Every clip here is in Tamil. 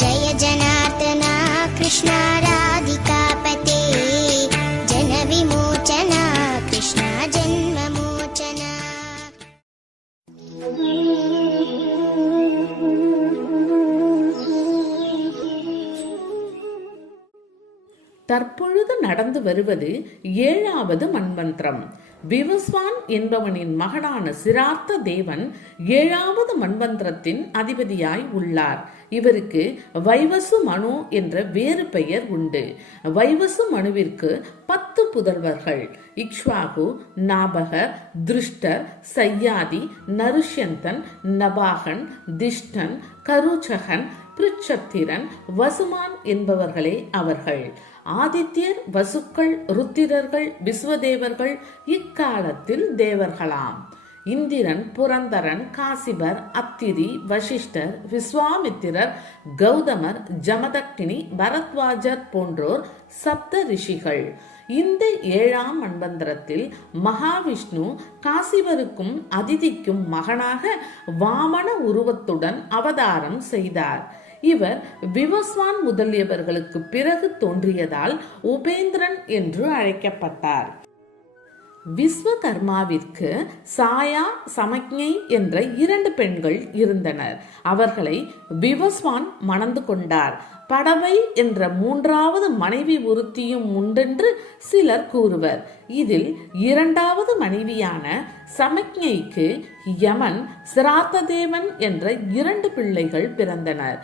जय जनार्दना कृष्णा राधिकापते जनविमोचना कृष्णा जन्ममोचना। தற்பொழுது நடந்து வருவது 7வது மன்வந்திரம். விவஸ்வான் என்பவனின் மகனான சிரார்த்த தேவன் 7வது மன்வந்திரத்தின் அதிபதியாய் உள்ளார். இவருக்கு வைவசு மனு என்ற வேறு பெயர் உண்டு. வைவசு மனுவிற்கு 10 புதல்வர்கள். இக்ஷ்வாகு, நாபகர், திருஷ்டர், சையாதி, நருஷ்யந்தன், நபாகன், திஷ்டன், கருச்சகன், பிருச்சத்திரன், வசுமான் என்பவர்களே அவர்கள். ஆதித்யர், வசுக்கள், ருத்திரர்கள், விஸ்வதேவர்கள் இக்காலத்தில் தேவர்களாம். இந்திரன், புரந்தரன், காசிபர், அத்திரி, வசிஷ்டர், விஸ்வாமித்திரர், கௌதமர், ஜமதக்னி, பரத்வாஜர் போன்றோர் சப்த ரிஷிகள். இந்த 7ஆம் மன்வந்திரத்தில் மகாவிஷ்ணு காசிபருக்கும் அதிதிக்கும் மகனாக வாமன உருவத்துடன் அவதாரம் செய்தார். இவர் விவஸ்வான் முதலியவர்களுக்கு பிறகு தோன்றியதால் உபேந்திரன் என்று அழைக்கப்பட்டார். விஸ்வகர்மாவிற்கு சாயா, சமக்ஞை என்ற 2 பெண்கள் இருந்தனர். அவர்களை விவஸ்வான் மணந்து கொண்டார். படவை என்ற 3வது மனைவி ஒருத்தியும் உண்டென்று சிலர் கூறுவர். இதில் 2வது மனைவியான சமக்ஞைக்கு யமன், சிரார்த்ததேவன் என்ற 2 பிள்ளைகள் பிறந்தனர்.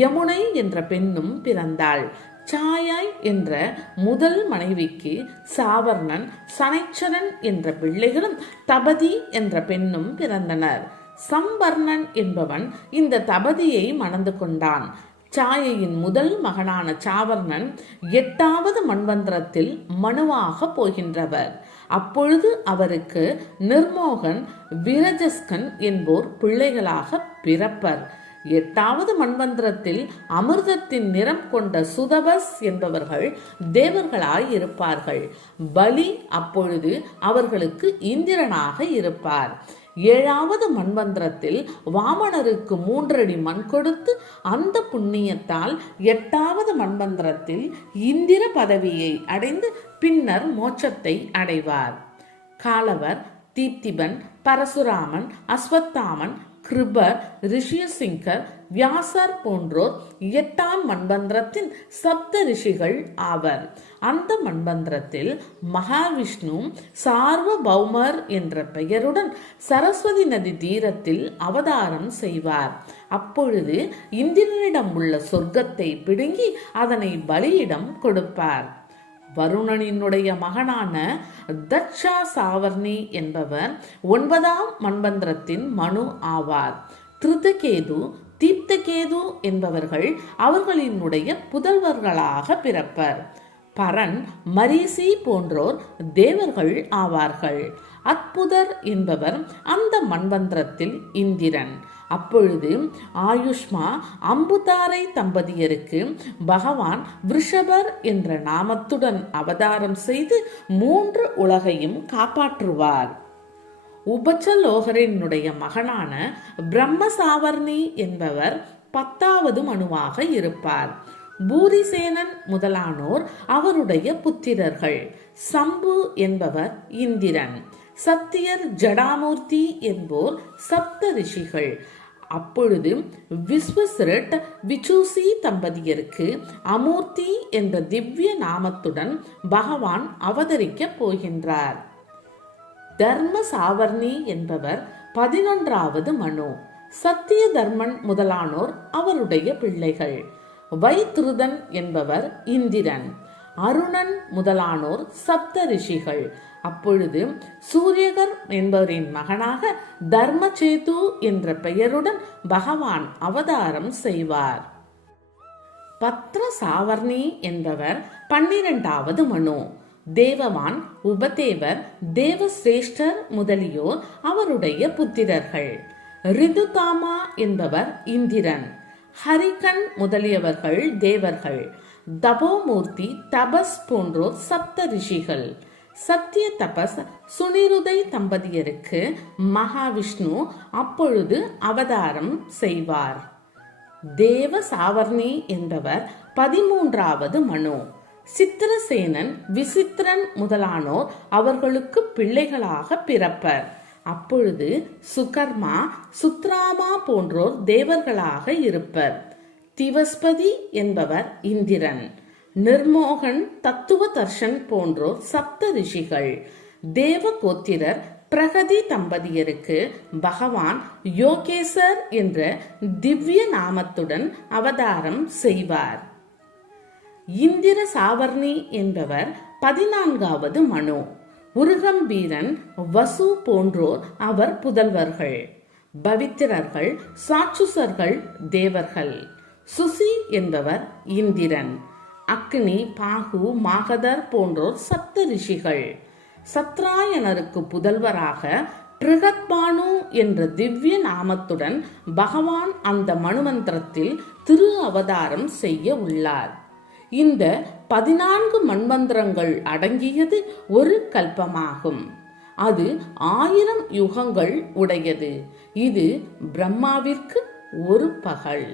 யமுனை என்ற பெண்ணும் பிறந்தாள். சாயாய் என்ற முதல் மனைவிக்கு சாவர்ணன், சனைச்சரன் என்ற பிள்ளைகளும் தபதி என்ற பெண்ணும் பிறந்தனர். சம்பர்ணன் என்பவன் இந்த தபதியை மணந்து கொண்டான். சாயையின் முதல் மகனான சாவர்ணன் 8வது மன்வந்திரத்தில் மனுவாக போகின்றவர். அப்பொழுது அவருக்கு நிர்மோகன், விரஜஸ்கன் என்போர் பிள்ளைகளாக பிறப்பர். 8வது மன்வந்திரத்தில் அமிர்தத்தின் நிறம் கொண்ட சுதபஸ் என்பவர்கள் தேவர்களாய் இருப்பார்கள். பலி அப்பொழுது அவர்களுக்கு இந்திரனாக இருப்பார். 7வது மன்வந்திரத்தில் வாமனருக்கு 3 அடி மண் கொடுத்து அந்த புண்ணியத்தால் 8வது மன்வந்திரத்தில் இந்திர பதவியை அடைந்து பின்னர் மோட்சத்தை அடைவார். காலவர், தீப்திபன், பரசுராமன், அஸ்வத்தாமன், கிருபர், ரிஷியசிங்கர், வியாசர் போன்றோர் 8ஆம் மன்வந்திரத்தின் சப்த ரிஷிகள் ஆவர். அந்த மன்வந்திரத்தில் மகாவிஷ்ணு சார்வபௌமர் என்ற பெயருடன் சரஸ்வதி நதி தீரத்தில் அவதாரம் செய்வார். அப்பொழுது இந்திரனிடம் உள்ள சொர்க்கத்தை பிடுங்கி அதனை பலியிடம் கொடுப்பார். வருணனினுடைய மகனான தட்சா சாவர்ணி என்பவர் 9ஆம் மன்வந்திரத்தின் மனு ஆவார். திருதகேது, தீப்தகேது என்பவர்கள் அவர்களினுடைய புதல்வர்களாக பிறப்பர். பரன், மரீசி போன்றோர் தேவர்கள் ஆவார்கள். அற்புதர் என்பவர் அந்த மன்வந்திரத்தில் இந்திரன். அப்பொழுது ஆயுஷ்மா, அம்புதாரை தம்பதியருக்கு பகவான் விருஷபர் என்ற நாமத்துடன் அவதாரம் செய்து 3 உலகையும் காப்பாற்றுவார். உபச்சலோகரினுடைய மகனான பிரம்மசாவர்ணி என்பவர் 10வது மனுவாக இருப்பார். பூரிசேனன் முதலானோர் அவருடைய புத்திரர்கள். சம்பு என்பவர் இந்திரன். சத்தியர், ஜடாமூர்த்தி என்போர் சப்த ரிஷிகள். அப்பொழுது விஸ்வசிரட், விசூசி தம்பதியருக்கு அமூர்த்தி என்ற திவ்ய நாமத்துடன் பகவான் அவதரிக்க போகின்றார். தர்ம சாவர்ணி என்பவர் 11வது மனு. சத்திய தர்மன் முதலானோர் அவருடைய பிள்ளைகள். வைத்ருதன் என்பவர் இந்திரன். அருணன் முதலானோர் சப்த ரிஷிகள். அப்பொழுது சூரியகர் என்பவரின் மகனாக தர்மசேது என்ற பெயருடன் பகவான் அவதாரம் செய்வார். பத்ர சாவர்ணி என்பவர் 12வது மனு. தேவவான், உபதேவர், தேவசிரேஷ்டர் முதலியோர் அவருடைய புத்திரர்கள். ரிதுகாமா என்பவர் இந்திரன். ஹரிகன் முதலியவர்கள் தேவர்கள். தபோமூர்த்தி, தபஸ் போன்றோர் சப்த ரிஷிகள். சத்திய தபஸ், சுனிருதை தம்பதியருக்கு மகாவிஷ்ணு அப்பொழுது அவதாரம் செய்வார். தேவ சாவர்ணி என்பவர் 13வது மனு. சித்திரசேனன், விசித்திரன் முதலானோர் அவர்களுக்கு பிள்ளைகளாக பிறப்பர். அப்பொழுது சுகர்மா, சுத்ராமா போன்றோர் தேவர்களாக இருப்பர். திவஸ்பதி என்பவர் இந்திரன். நிர்மோகன், தத்துவ தர்ஷன் போன்றோர் சப்த ரிஷிகள். தேவ கோத்திரர் பிரகதி தம்பதியருக்கு பகவான் யோகேசர் என்ற திவ்ய நாமத்துடன் அவதாரம் செய்வார். இந்திர சாவர்ணி என்பவர் 14வது மனு. உருகம்பீரன், வசு போன்றோர் அவர் புதல்வர்கள். பவித்திரர்கள், சாட்சுசர்கள் தேவர்கள். சுசி என்பவர் இந்திரன். அக்னி, பாகு, மாகதர் போன்றோர் சப்த ரிஷிகள். சத்ராயனருக்கு புதல்வராக பிருகத்பானு என்ற திவ்ய நாமத்துடன் பகவான் அந்த மனுமந்திரத்தில் திரு அவதாரம் செய்ய உள்ளார். இந்த 14 மன்மந்திரங்கள் அடங்கியது ஒரு கல்பமாகும். அது 1000 யுகங்கள் உடையது. இது பிரம்மாவிற்கு ஒரு பகல்.